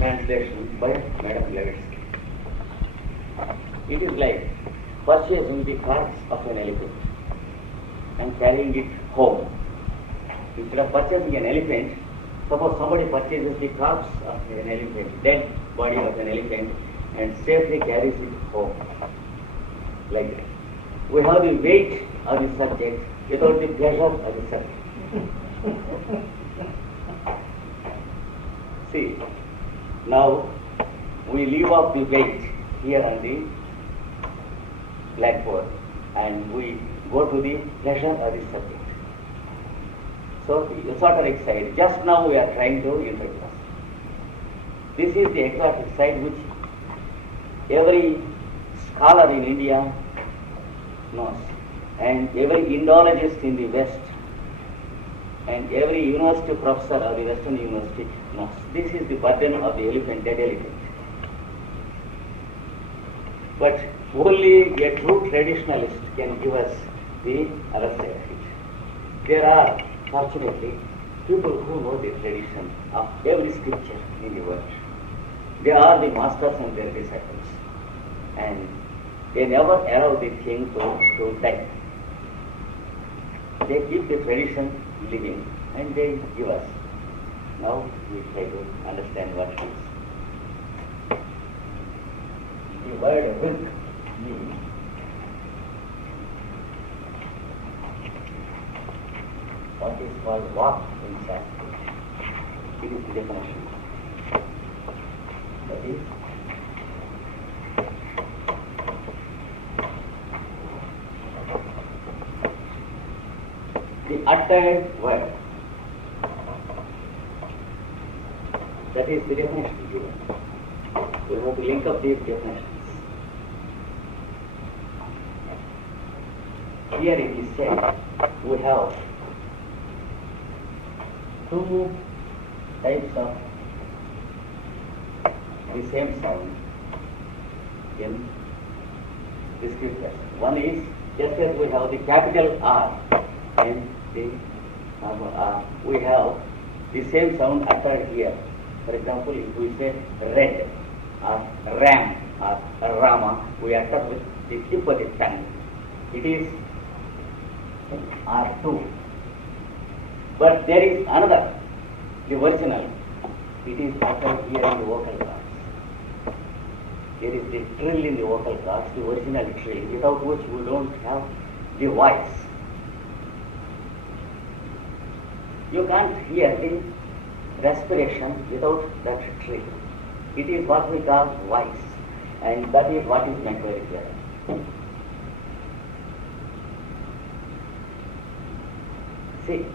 translation by Madam Blavatsky. It is like purchasing the carcass of an elephant and carrying it home. Instead of purchasing an elephant, suppose somebody purchases the corpse of an elephant, dead body of an elephant, and safely carries it home. Like that. We have the weight of the subject without the pleasure of the subject. See, now we leave off the weight here on the blackboard and we go to the pleasure of the subject. So you sort of excited. Just now we are trying to introduce. This is the exact exercise which every scholar in India knows, and every Indologist in the West, and every university professor of the Western University knows. This is the burden of the elephant, dead elephant. But only a true traditionalist can give us the other side of it. There are, fortunately, people who know the tradition of every scripture in the world. They are the masters and their disciples. And they never allow the thing to die. They keep the tradition living and they give us. Now we try to understand what it is. The word rik means what is called walk in Sanskrit. It is the definition. That is, the uttered word. That is the definition given. We have to link up these definitions. Here it is said we have two types of the same sound in the scriptures. One is just as we have the capital R and the normal R, we have the same sound uttered here. For example, if we say red or ram or rama, we utter with the tip of the tongue. It is R2. But there is another, the original. It is uttered here in the vocal cords. There is the trill in the vocal cords, the original trill, without which we don't have the voice. You can't hear the respiration without that trill. It is what we call voice, and that is what is meant by Rigveda. See,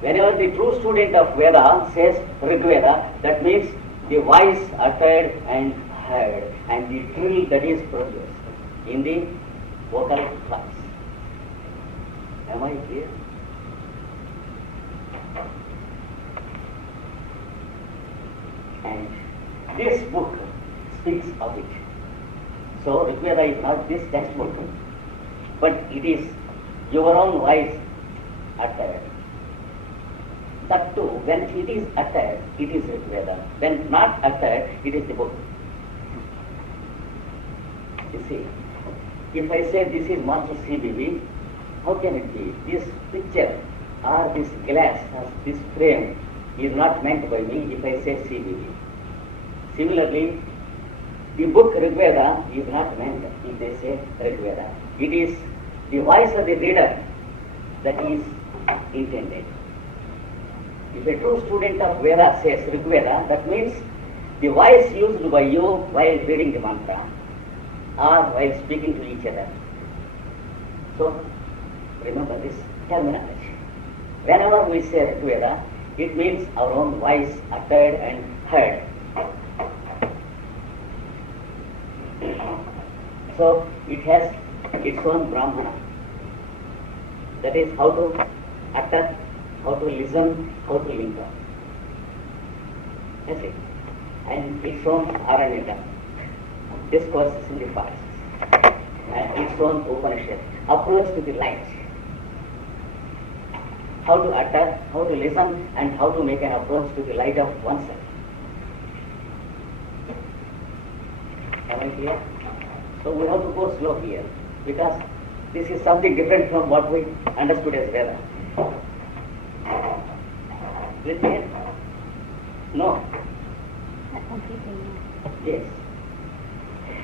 whenever the true student of Veda says Rigveda, that means the voice uttered and heard, and the trill that is produced in the vocal cords. Am I clear? And this book speaks of it. So Rigveda is not this textbook, but it is your own voice uttered. That too, when it is uttered, it is Rigveda. When not uttered, it is the book. You see, if I say this is Master CBB, how can it be? This picture or this glass or this frame is not meant by me if I say CBB. Similarly, the book Rigveda is not meant if they say Rigveda. It is the voice of the reader that is intended. If a true student of Veda says Rigveda, that means the voice used by you while reading the mantra or while speaking to each other. So, remember this terminology. Whenever we say Rigveda, it means our own voice uttered and heard. So, it has its own Brahmana. That is how to utter, how to listen, how to link up. That's it. And its own Aranyaka, discourses in the past, and its own Upanishad, approach to the light. How to utter, how to listen, and how to make an approach to the light of oneself. Am I clear? So we have to go slow here because this is something different from what we understood as Veda. With me? No. Yes.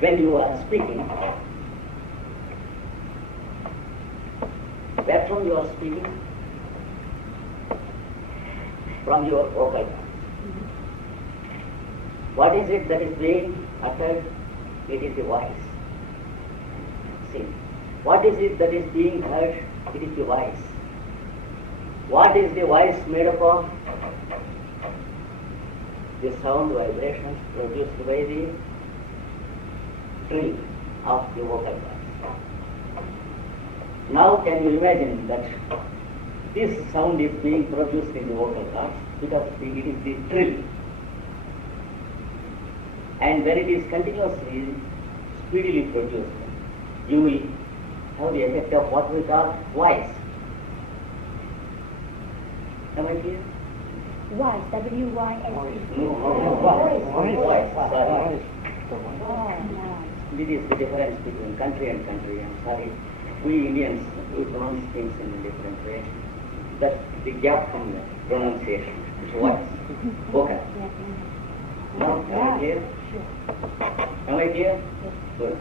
When you are speaking, where from you are speaking? From your vocal cords. What is it that is being uttered? It is the voice. See, what is it that is being heard? It is the voice. What is the voice made up of? The sound vibrations produced by the trill of the vocal cords. Now can you imagine that this sound is being produced in the vocal cords because it is the trill. And when it is continuously, speedily produced, you will have the effect of what we call voice. Am I clear? Voice, W-Y-S-E. No, voice. Sorry. This is the difference between country and country. I'm sorry. We Indians, we pronounce things in a different way. That's the gap in the pronunciation. It's voice. Vocal. No? Am I clear? Am I clear? Good.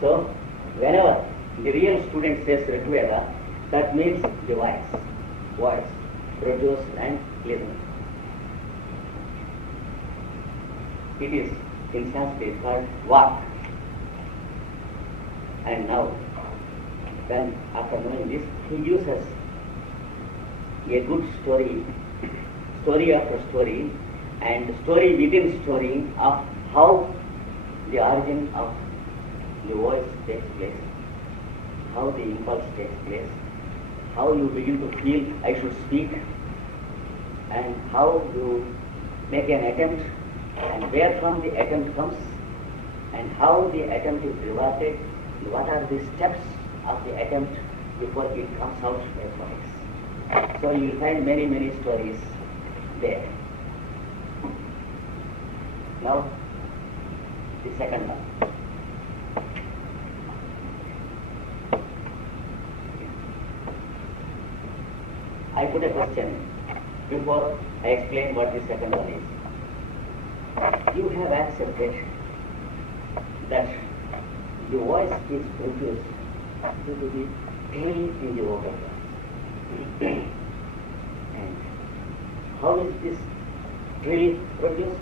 So, whenever the real student says Rigveda, that means the voice, produced and listened. It is in Sanskrit called Vak. And now, then after knowing this, he gives us a good story after story, and story within story of how the origin of the voice takes place, how the impulse takes place, how you begin to feel I should speak, and how you make an attempt, and where from the attempt comes, and how the attempt is rewarded, and what are the steps of the attempt before it comes out as voice. So you will find many, many stories there. Now, the second one. I put a question before I explain what the second one is. You have accepted that the voice is produced due to the trill in the vocal cords. And how is this trill produced?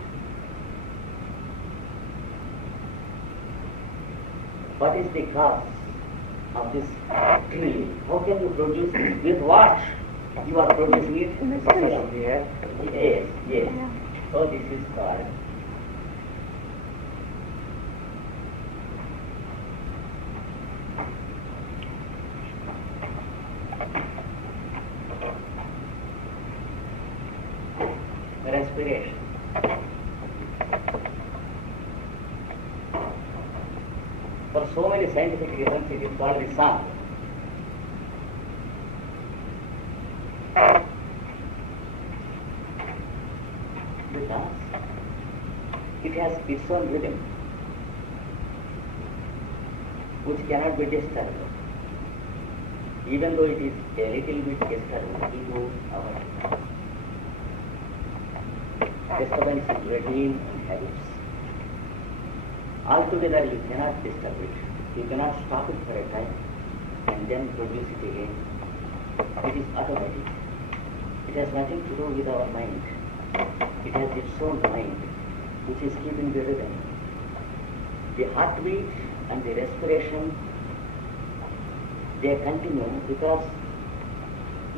What is the cause of this trill? How can you produce it? With what? You are producing it? In the spirit. Yes. Yeah. So this is called respiration. For so many scientific reasons, it is called the sound. Because it has its own rhythm, which cannot be disturbed. Even though it is a little bit disturbed, into our disturbance in routine and habits. Altogether, you cannot disturb it. You cannot stop it for a time and then produce it again. It is automatic. It has nothing to do with our mind. It has its own mind, which is keeping the rhythm. The heartbeat and the respiration, they continue because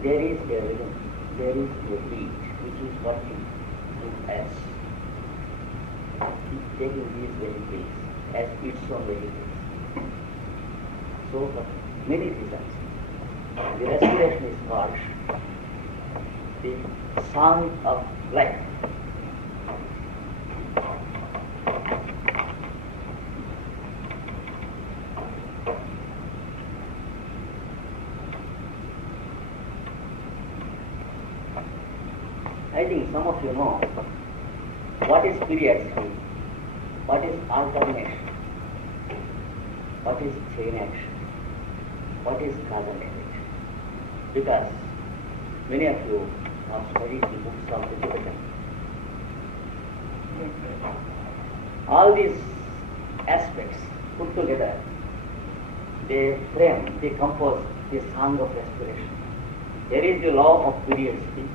there is a rhythm, there is a beat which is working through us. It's taking these very beats as its own very beats. So for many reasons, the respiration is called the song of life. I think some of you know what is periodicity. What is alternation? What is chain action? What is causal relation? Because many of you have studied the books of the Tibetan. All these aspects put together, they frame, they compose the song of respiration. There is the law of periodicity,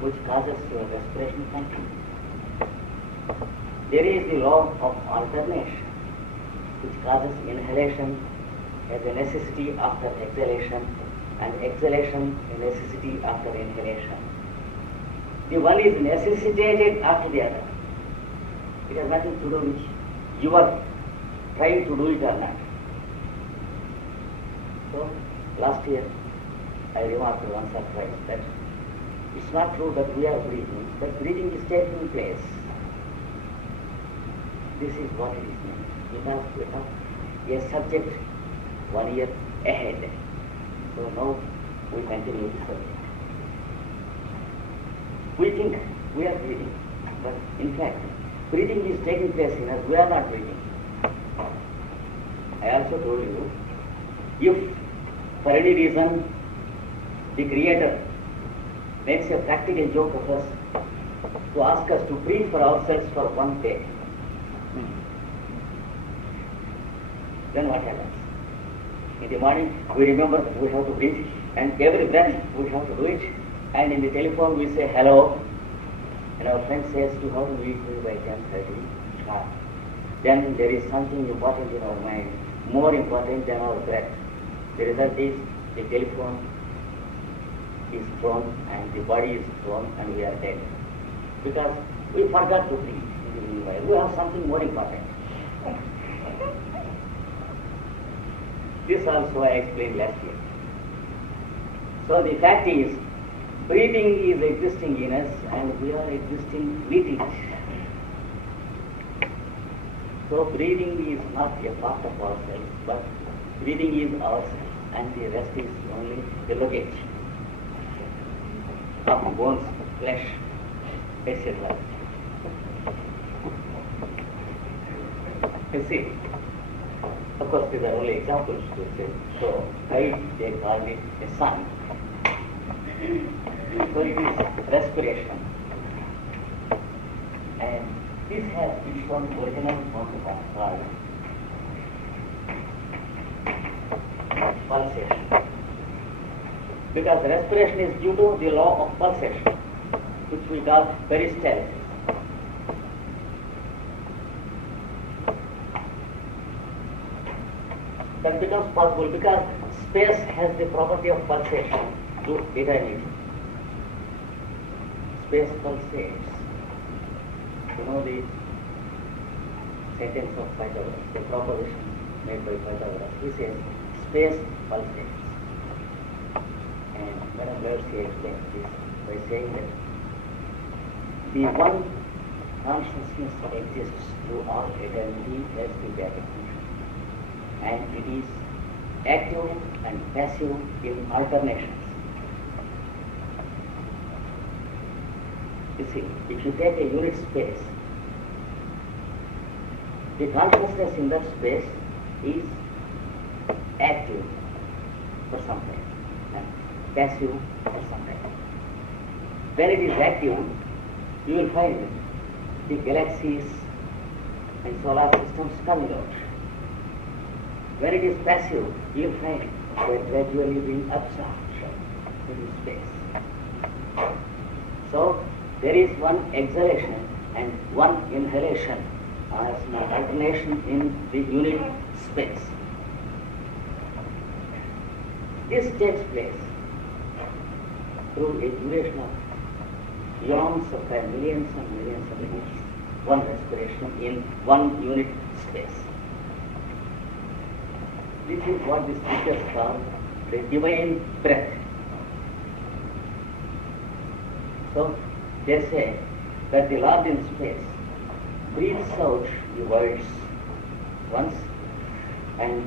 which causes your respiration function. There is the law of alternation, which causes inhalation as a necessity after exhalation, and exhalation a necessity after inhalation. The one is necessitated after the other. It has nothing to do with you are trying to do it or not. So, last year I remarked once or twice that it's not true that we are breathing, but breathing is taking place. This is what it is meant. Because we have a subject 1 year ahead. So now we continue the subject. We think we are breathing, but in fact, breathing is taking place in us, we are not breathing. I also told you, if for any reason the Creator makes a practical joke of us to ask us to breathe for ourselves for one day, then what happens? In the morning we remember we have to breathe, and every breath we have to do it, and in the telephone we say hello, and our friend says you have to reach me by 10:30 sharp. Then there is something important in our mind, more important than our breath. The result is the telephone is thrown and the body is thrown and we are dead. Because we forgot to breathe in the meanwhile. We have something more important. This also I explained last year. So the fact is, breathing is existing in us and we are existing with it. So breathing is not a part of ourselves, but breathing is ourselves, and the rest is only the luggage of bones, flesh, etc. You see, of course these are only examples to say, so why they call it a song. So it is respiration. And this has its own original concept called pulsation. Because respiration is due to the law of pulsation, which we call peristalsis. That becomes possible because space has the property of pulsation to eternity. Space pulsates. You know the sentence of Pythagoras, the proposition made by Pythagoras. He says, space pulsates. And Madame Mercier explains this by saying that the one consciousness exists through all eternity as the Vedic function. And it is active and passive in alternations. You see, if you take a unit space, the consciousness in that space is active for some time and passive for some time. When it is active, you will find the galaxies and solar systems coming out. When it is passive, you will find they are gradually being absorbed into space. So, there is one exhalation and one inhalation as an alternation in the unit space. This takes place through a duration of eons of time, millions and millions of years. One respiration in one unit space. This is what the scriptures call the divine breath. So, they say that the Lord in space breathes out the words once and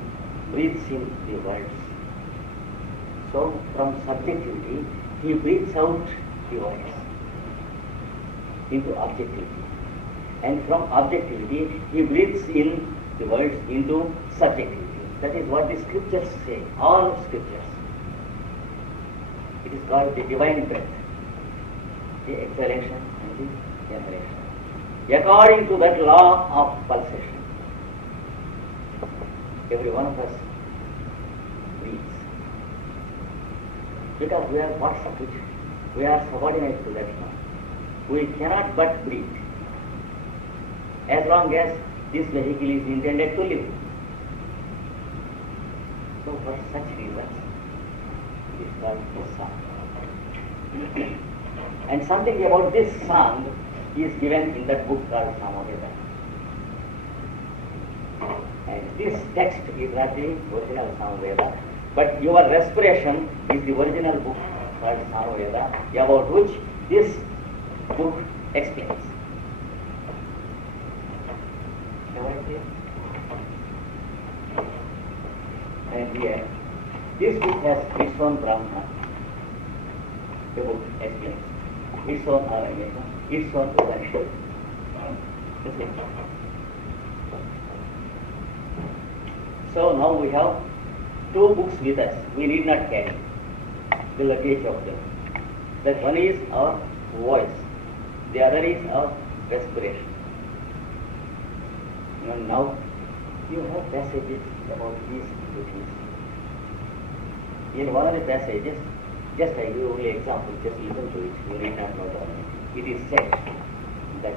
breathes in the words. So, from subjectivity, he breathes out the words into objectivity. And from objectivity, he breathes in the words into subjectivity. That is what the scriptures say, all scriptures. It is called the divine breath, the exhalation and the inhalation. According to that law of pulsation, every one of us breathes. Because we are parts of it, we are subordinate to that law. We cannot but breathe as long as this vehicle is intended to live. So for such reasons, it is called a song. And something about this song is given in that book called Samaveda. And this text is not the original Samaveda, but your respiration is the original book called Samaveda, about which this book explains. Am I clear? And here, this book has its own Brahma. The book explains its own Aramika, its own Upanishad. So now we have two books with us. We need not carry the luggage of them. That one is our voice, the other is our respiration. And now you have passages about these two things. In one of the passages, just I give only example, just listen to it, you need not know that. It is said that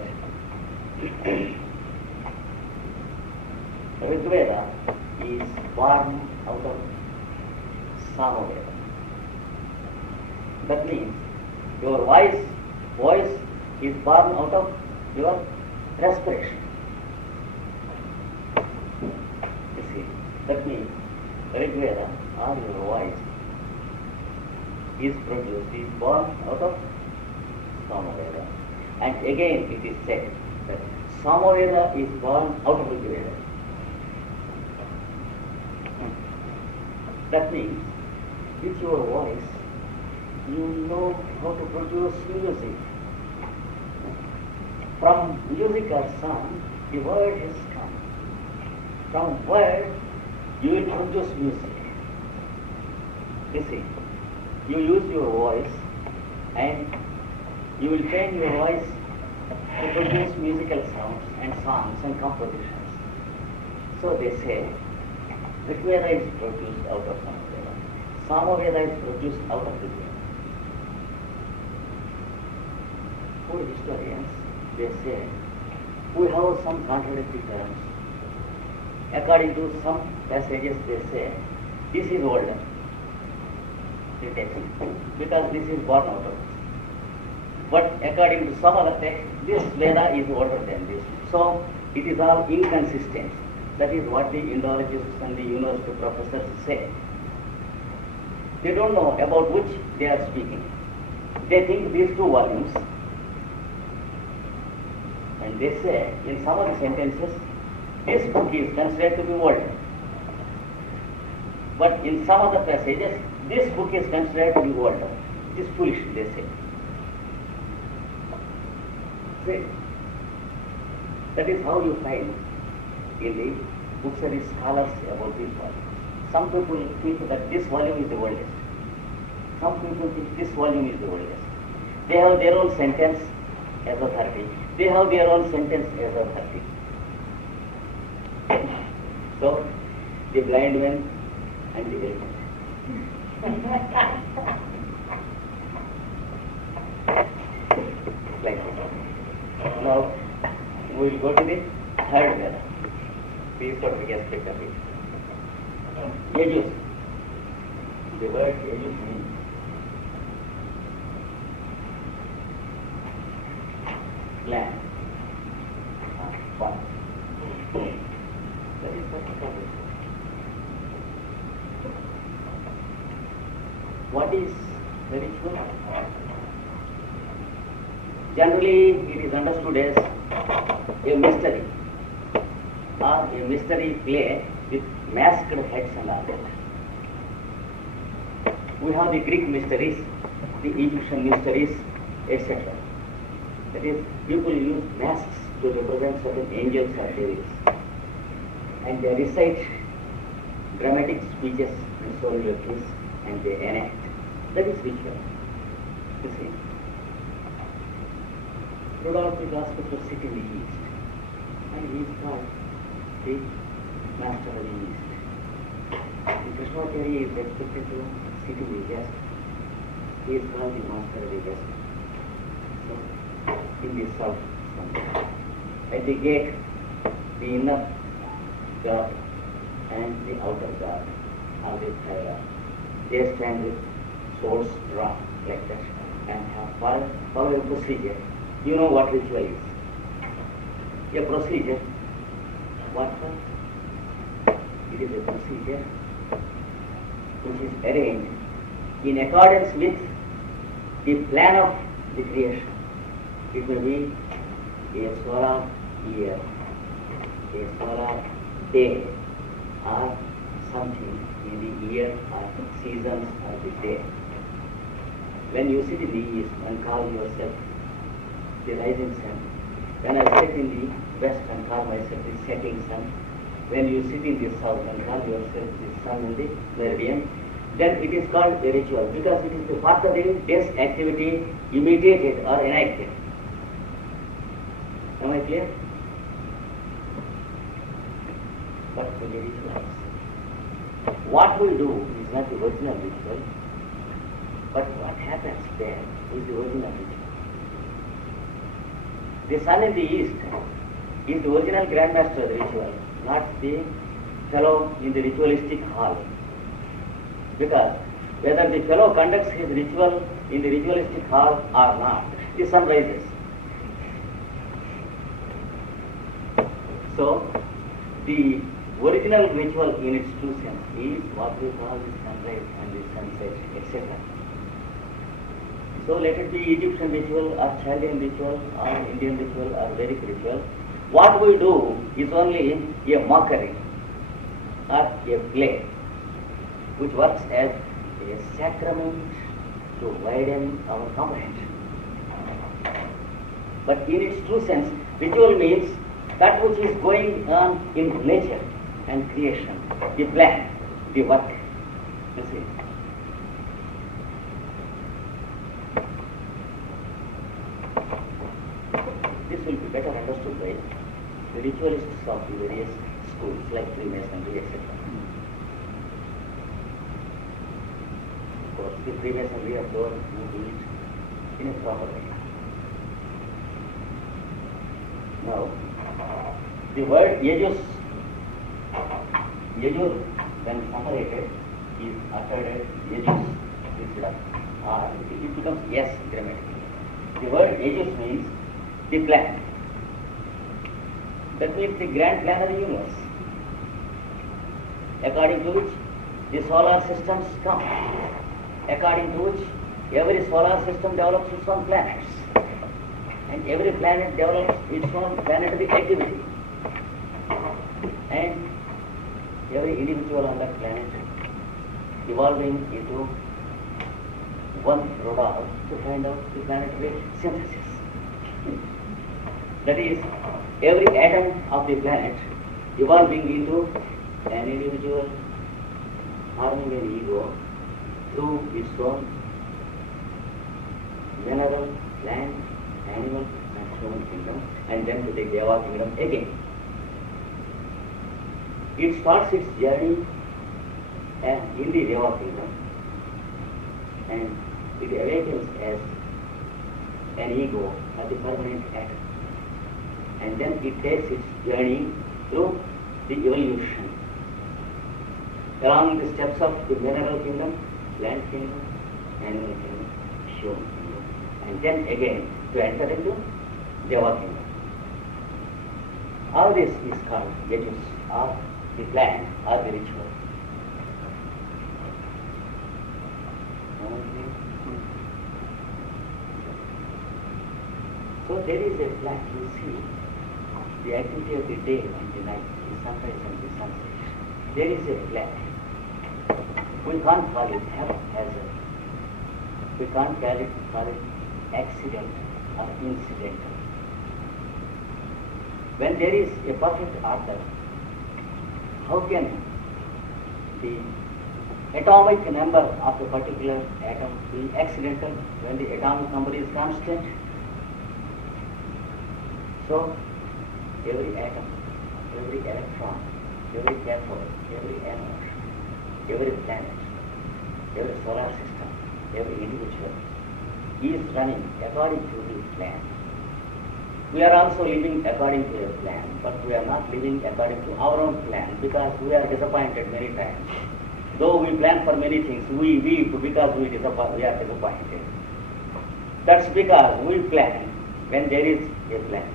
Rigveda is born out of Samaveda. That means your voice is born out of your respiration. You see, that means Rigveda or your voice is produced, is born out of Samaveda. And again it is said that Samaveda is born out of Rigveda. That means with your voice you know how to produce music. From music or song, the word has come. From word you will produce music. You see, you use your voice and you will train your voice to produce musical sounds and songs and compositions. So they say, Rigveda is produced out of Samaveda. Samaveda is produced out of Rigveda. For historians, they say, we have some contradictory terms. According to some passages, they say, this is older, the text, because this is born out of it. But according to some other text, this Veda is older than this. So it is all inconsistent. That is what the Indologists and the university professors say. They don't know about which they are speaking. They think these two volumes, and they say in some of the sentences, this book is considered to be older. But in some other passages, this book is considered to be older. It is foolish, they say. See, that is how you find in the books and the scholars about this volume. Some people think that this volume is the oldest. Some people think this volume is the oldest. They have their own sentence as authority. They have their own sentence as authority. So, the blind man and the elephant. Like this. Now, we will go to the third Veda. Please don't forget to pick up it. Yajus. The word Yajus means land. One. That is what it is. What is the ritual? Generally, it is understood as a mystery or a mystery play with masked heads and arms. We have the Greek mysteries, the Egyptian mysteries, etc. That is, people use masks to represent certain angels or devils. And they recite dramatic speeches and soliloquies and they enact. That is ritual. You see. Rudolph is asked to sit in the east, and he is called the master of the east. The Krishnacharya is expected to sit in the west. He is called the master of the west. So, in the south, at the gate, the inner guard and the outer guard are the parallel. They stand with swords drawn like that and have follow a procedure. You know what ritual is. A procedure. What for? It is a procedure which is arranged in accordance with the plan of the creation. It may be a solar year, a solar day, or something in the year or seasons of the day. When you sit in the east and call yourself the rising sun, when I sit in the west and call myself the setting sun, when you sit in the south and call yourself the sun in the meridian, then it is called a ritual because it is the part of the day's activity imitated or enacted. Am I clear? But for the rituals, what we do is not the original ritual, but what happens there is the original ritual. The sun in the east is the original grandmaster of the ritual, not the fellow in the ritualistic hall. Because whether the fellow conducts his ritual in the ritualistic hall or not, the sun rises. So, the original ritual in its true sense is what we call the sunrise and the sunset, etc. So let it be Egyptian ritual or Chaldean ritual or Indian ritual or Vedic ritual. What we do is only a mockery or a play which works as a sacrament to widen our comprehension. But in its true sense, ritual means that which is going on in nature and creation, the plan, the work. You see. This will be better understood by the ritualists of the various schools like Freemasonry, etc. Of course, the Freemasonry of those who do it in a proper way. Now, the word Yajus, Yajur, when separated, is uttered as Yajus, or it becomes yes grammatically. The word Yajus means the plan. That means the grand plan of the universe, according to which the solar systems come, according to which every solar system develops its own planets, and every planet develops its own planetary activity, and every individual on that planet evolving into one Rudolph to find out the planetary synthesis. That is, every atom of the planet evolving into an individual forming an ego through its own mineral, plant, animal and human kingdom, and then to the Deva kingdom again. It starts its journey in the Deva kingdom, and it awakens as an ego or the permanent atom. And then it takes its journey through the evolution along the steps of the mineral kingdom, plant kingdom, animal kingdom, human kingdom, and then again to enter into Deva kingdom. All this is called Yajus, or the plan, or the ritual. So there is a plan, you see, the activity of the day and the night, the sunrise and the sunset. There is a plan. We can't call it haphazard. We can't call it accident or incidental. When there is a perfect order, how can the atomic number of a particular atom be accidental when the atomic number is constant? So, every atom, every electron, every cathode, every anode, every planet, every solar system, every individual is running according to the plan. We are also living according to a plan, but we are not living according to our own plan because we are disappointed many times. Though we plan for many things, we weep because we are disappointed. That's because we plan when there is a plan.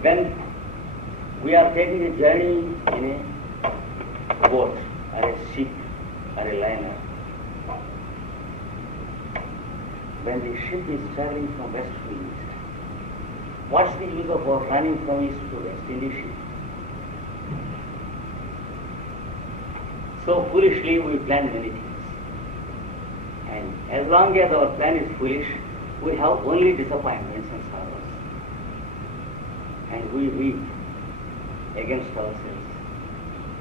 When we are taking a journey in a boat or a ship or a liner, when the ship is traveling from west to east, what's the use of our running from east to west in the ship? So foolishly we plan many things. And as long as our plan is foolish, we have only disappointments and sorrows. And we weep against ourselves.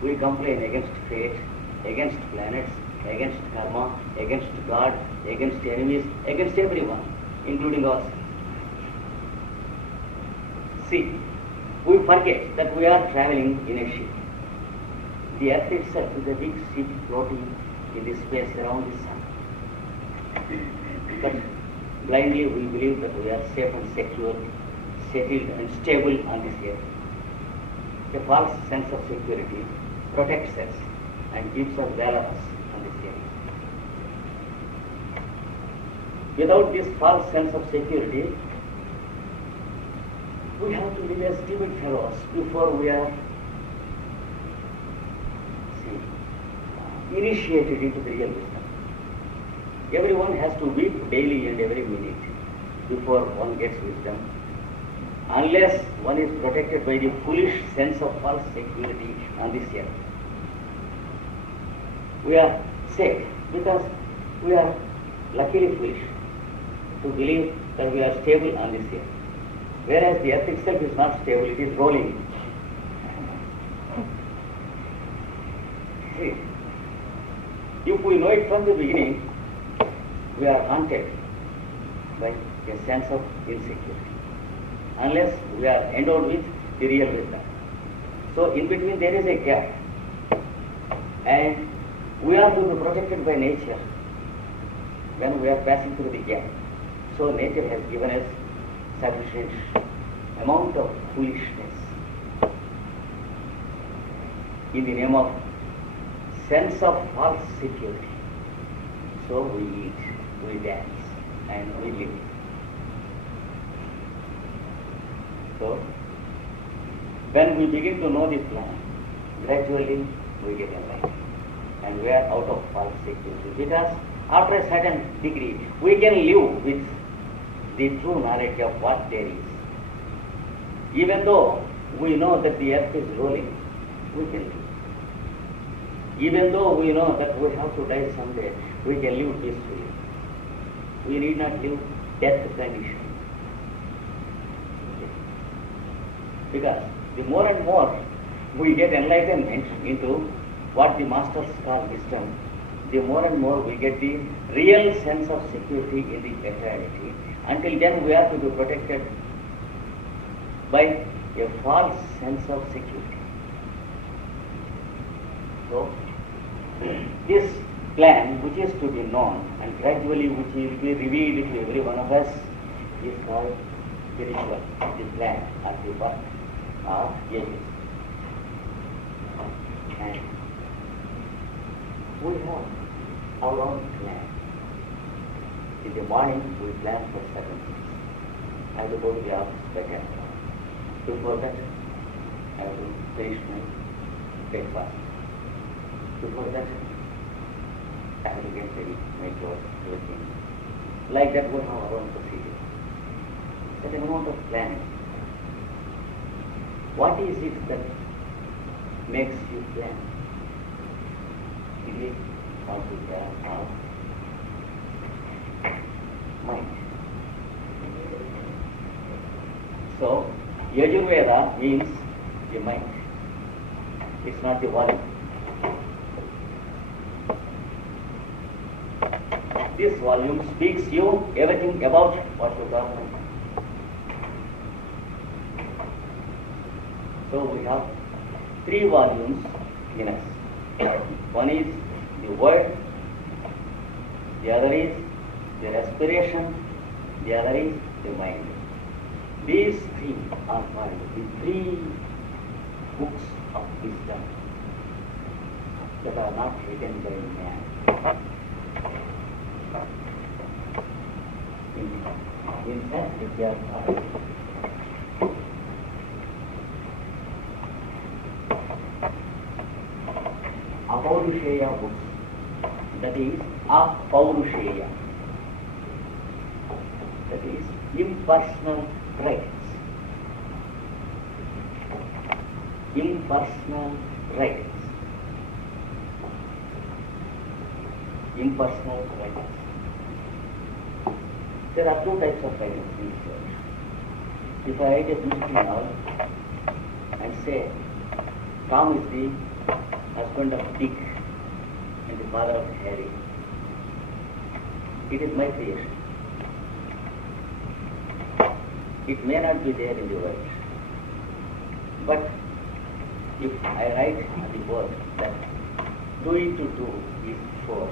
We complain against fate, against planets, against karma, against God, against enemies, against everyone, including ourselves. See, we forget that we are traveling in a ship. The earth itself is a big ship floating in the space around the sun. But blindly we believe that we are safe and secure, settled and stable on this earth. A false sense of security protects us and keeps us valorous on this earth. Without this false sense of security, we have to live as timid fellows before we are initiated into the real wisdom. Everyone has to weep daily and every minute before one gets wisdom, unless one is protected by the foolish sense of false security on this earth. We are safe because we are luckily foolish to believe that we are stable on this earth. Whereas the earth itself is not stable, it is rolling. See, if we know it from the beginning, we are haunted by a sense of insecurity, unless we are endowed with the real wisdom. So in between there is a gap, and we are to be protected by nature when we are passing through the gap. So nature has given us sufficient amount of foolishness in the name of sense of false security. So we eat, we dance, and we live. So when we begin to know this plan, gradually we get enlightened, and we are out of false security. Because after a certain degree, we can live with the true knowledge of what there is. Even though we know that the earth is rolling, we can live. Even though we know that we have to die someday, we can live peacefully. We need not live death condition. Because the more and more we get enlightenment into what the masters call wisdom, the more and more we get the real sense of security in the eternity. Until then we are to be protected by a false sense of security. So, this plan which is to be known and gradually which will be revealed to every one of us is called spiritual, the plan or the work of ages. And we have our own plan. In the morning we plan for certain things. I have to go to the office by 10 o'clock. Before that, I have to finish my breakfast. Before that, I have to get ready, make clothes, everything. Like that, we have our own procedure. That amount of planning. What is it that makes you plan? It is what we have mind. So, Yajurveda means the mind. It's not the volume. This volume speaks you everything about what you got. So we have 3 volumes in us. One is the word, the other is the respiration, the other is the mind. These 3 are called the 3 books of wisdom that are not written by man. In Sanskrit, they are called Apurusheya books. That is Apurusheya. That is impersonal writings. Impersonal writings. Impersonal writings. There are 2 types of writings in this world. If I write a beautiful novel and say, Tom is the husband of Dick and the father of Harry, it is my creation. It may not be there in the world. But if I write the word that 2 into 2 is 4,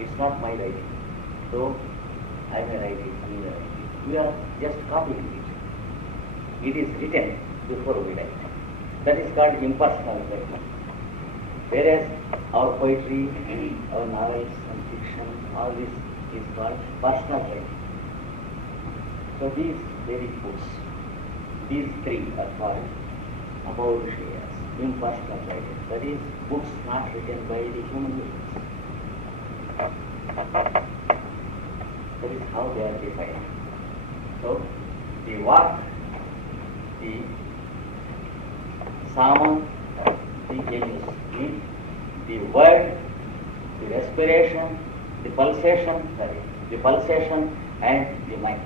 it's not my writing. So I may write it, you may write it. We are just copying it. It is written before we write. That is called impersonal writing. Whereas our poetry, our novels and fiction, all this is called personal writing. So these very books, these 3 are called Apaurusheyas, impersonal writing. That is, books not written by the human beings. That is how they are defined. So, the Vak, the Sama, the Yajus, means the word, the respiration, the pulsation and the mind.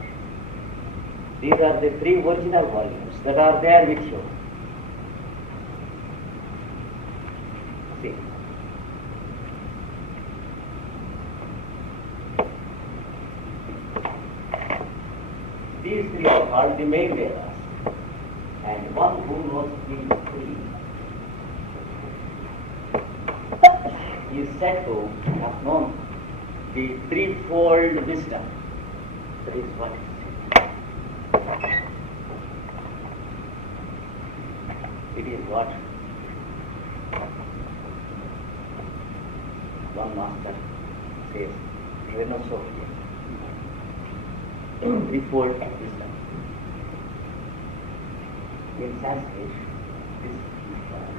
These are the 3 original volumes that are there with you. See. These 3 are called the main Vedas. And one who knows these 3 is said to have known the threefold wisdom. That is what is said. It is what one master says, Renosopia. Threefold wisdom. In Sanskrit, this is called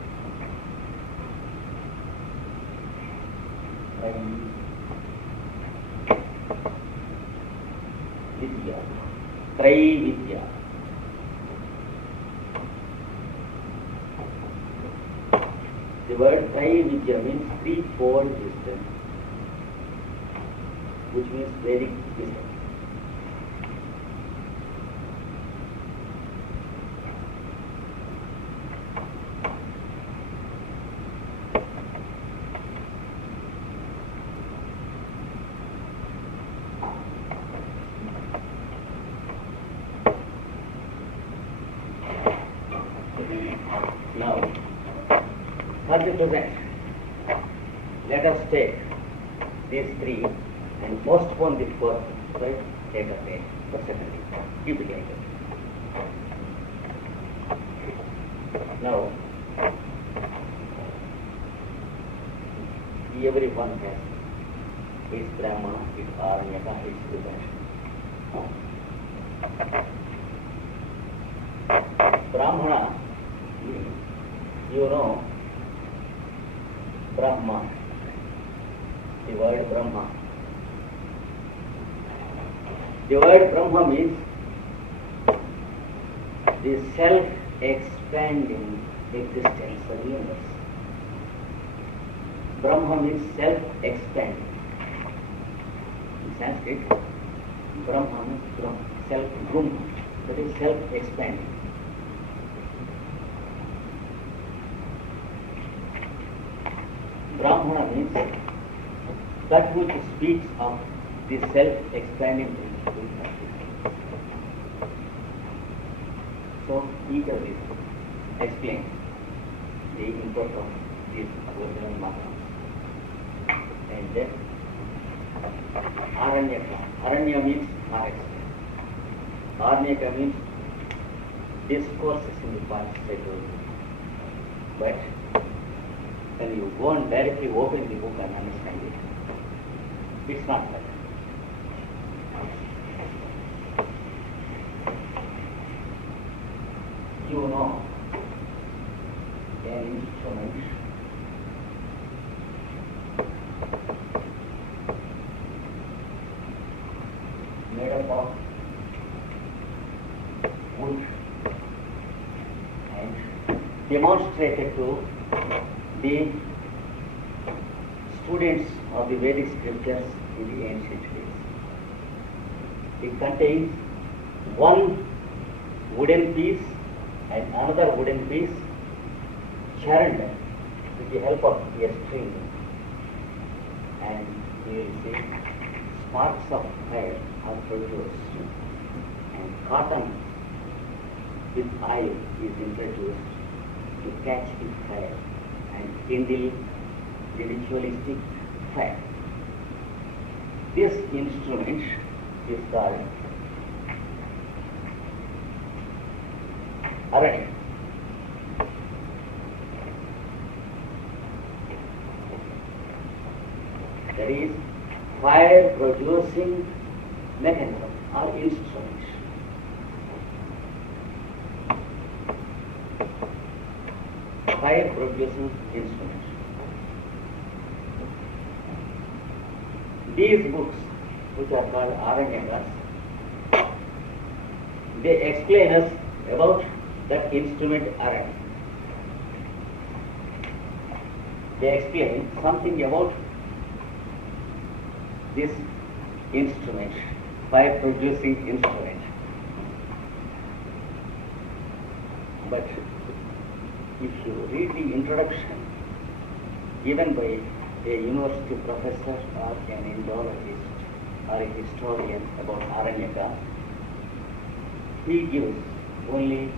Vidya. Vidya. The word Vidya means threefold wisdom, which means Vedic wisdom. Now, for the present, let us take these 3 and postpone the 4th, right? Take a day for second. Keep it like that. Now, everyone has his Brahma, his Aranyaka, his Vipasana. Brahmana, you know, Brahma, the word Brahma. The word Brahma means the self-expanding existence of the universe. Brahma means self-expanding. In Sanskrit, Brahma means Brahma, self-Brahma. that is self-expanding. Brahmana means that which speaks of the self-expanding principle. So each of these explains the import of these original mantras. And then Aranyaka. Aranya means forest. Aranyaka means discourses in the past cycle. But when you go and directly open the book and understand it, it's not like that. You know an instrument made up of wood and demonstrated to the students of the Vedic scriptures in the ancient days. It contains one wooden piece and another wooden piece churned with the help of a string, and you will see sparks of fire are produced, and cotton with oil is introduced to catch the fire and kindle the ritualistic fire. This instrument is called Aranya. That is fire producing mechanism or instrument. Fire producing instrument. These books, which are called Aranyakas, they explain us about that instrument Aranya. They explain something about this instrument, fire producing instrument. But if you read the introduction given by a university professor or an Indologist or a historian about Aranyaka, he gives only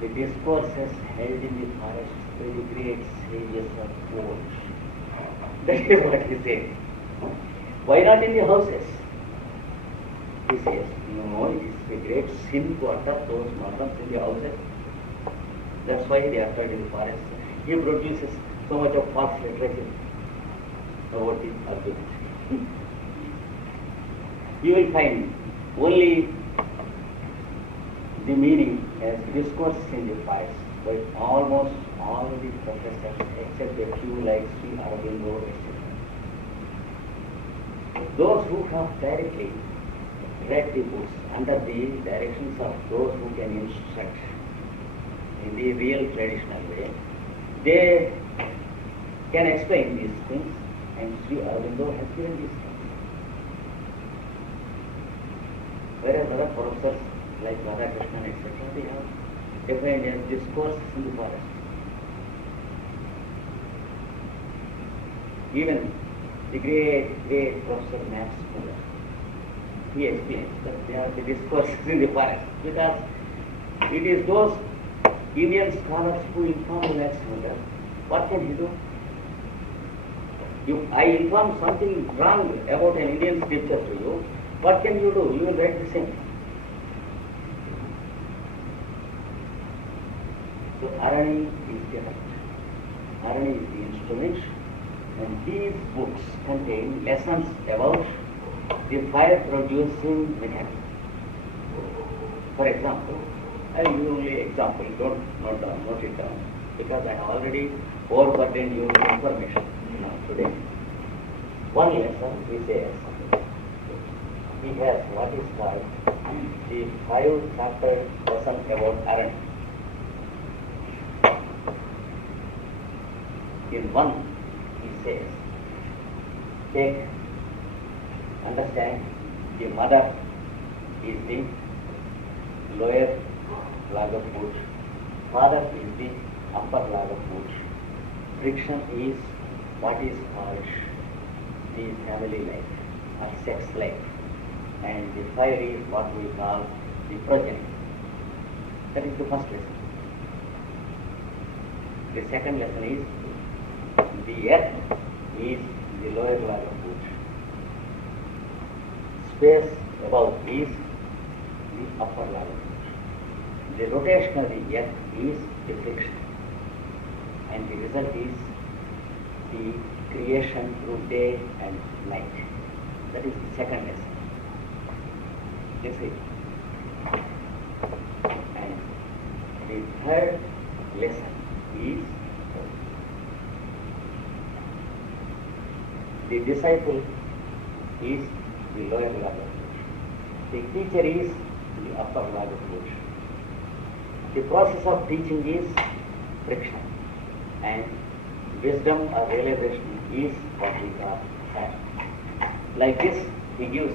the discourses held in the forest by the great sages of old. That is what he says. Why not in the houses? He says, no, it is a great sin to utter those mantras in the houses. That's why they are uttered in the forest. He produces so much of false literature about the argument. You will find only the meaning as discourses in the forest by almost all the professors except a few like Sri Aurobindo, etc. Those who have directly read the books under the directions of those who can instruct in the real traditional way, they can explain these things, and Sri Aurobindo has given these things. Whereas other professors like Radhakrishnan, etc., they have defined as discourses in the forest. Even the great Professor Max Muller, he explains that they are the discourses in the forest because it is those Indian scholars who inform Max Muller. What can he do? If I inform something wrong about an Indian scripture to you, what can you do? You will write the same. So Arani is different. Arani is the instrument, and these books contain lessons about the fire producing mechanism. For example, I will give you only example, don't note it down, because I have already overburdened you with information today. One lesson he says, he has what is called the 5-chapter lesson about Aranya. In one, he says, understand, the mother is the lower lag of wood. Father is the upper lag of wood. Friction is what is called the family life or sex life. And the fire is what we call the progeny. That is the first lesson. The second lesson is the earth is the lower lag of wood. Space above is the upper lag of wood. The rotation of the earth is the friction. And the result is the creation through day and night. That is the second lesson. This is. And the third lesson is the disciple is the lower lag of wood. The teacher is the upper lag of wood. The process of teaching is friction, and wisdom or realization is what we call fact. Like this, he gives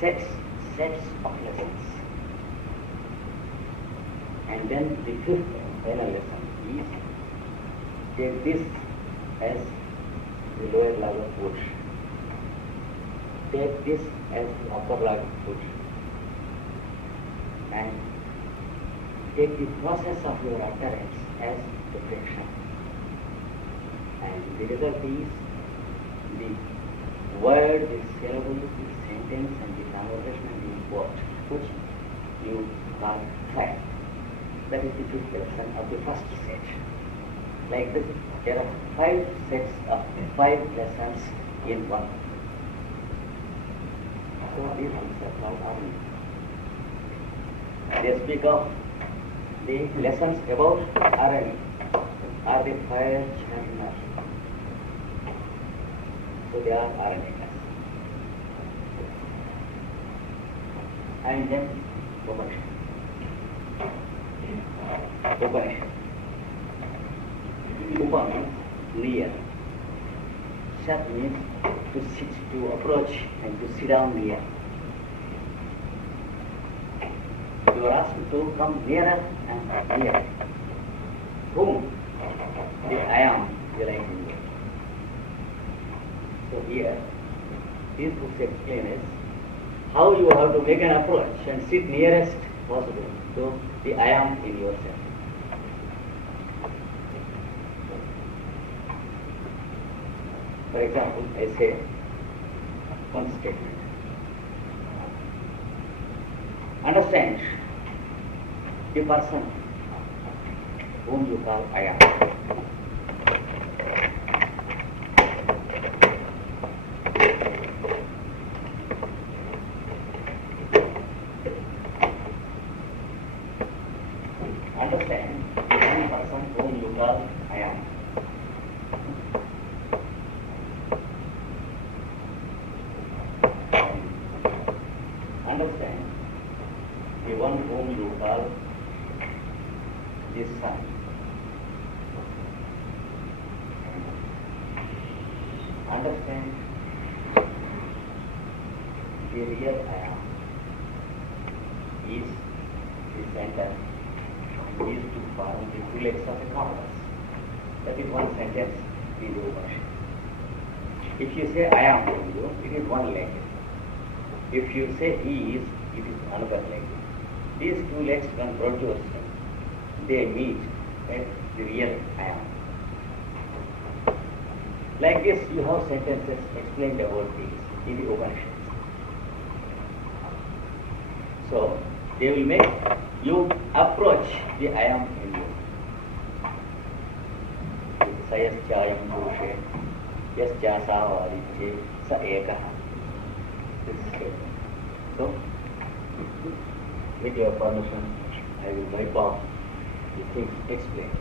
sets of lessons. And then the fifth final lesson is take this as the lower lag of wood. Take this as the upper lag of wood. And take the process of your utterance as the friction. And the result is the word, the syllable, the sentence, and the conversation and the word, which you call fact. That is the fifth lesson of the first set. Like this, there are 5 sets of 5 lessons in one. So these things are called harmony. They speak of the lessons about RNA are the fire channel. So they are RNA classes. And then Upanishad. Upa means near. Shat means to sit, to approach and to sit down near. You are asked to come nearer and nearer. Whom? The I am realizing you. So here, these books explain is how you have to make an approach and sit nearest possible to the I am in yourself. For example, I say one statement. Understand the person whom you call I am. Understand the one person whom you call I am. Understand the one whom you call the sun. Understand the real I am is the center, is to form the two legs of a compass. That is one sentence in the Upanishad. If you say I am in you, it is one leg. If you say he is, it is another leg. These two legs, when produce, they meet at the real I am. Like this, you have sentences explained about these in the Upanishads. So, they will make you approach the I am in you. Sayaschayam Purusha, yaschasa vaditye sa ekaha. This is it. So, with your permission, I will wipe off the things explained.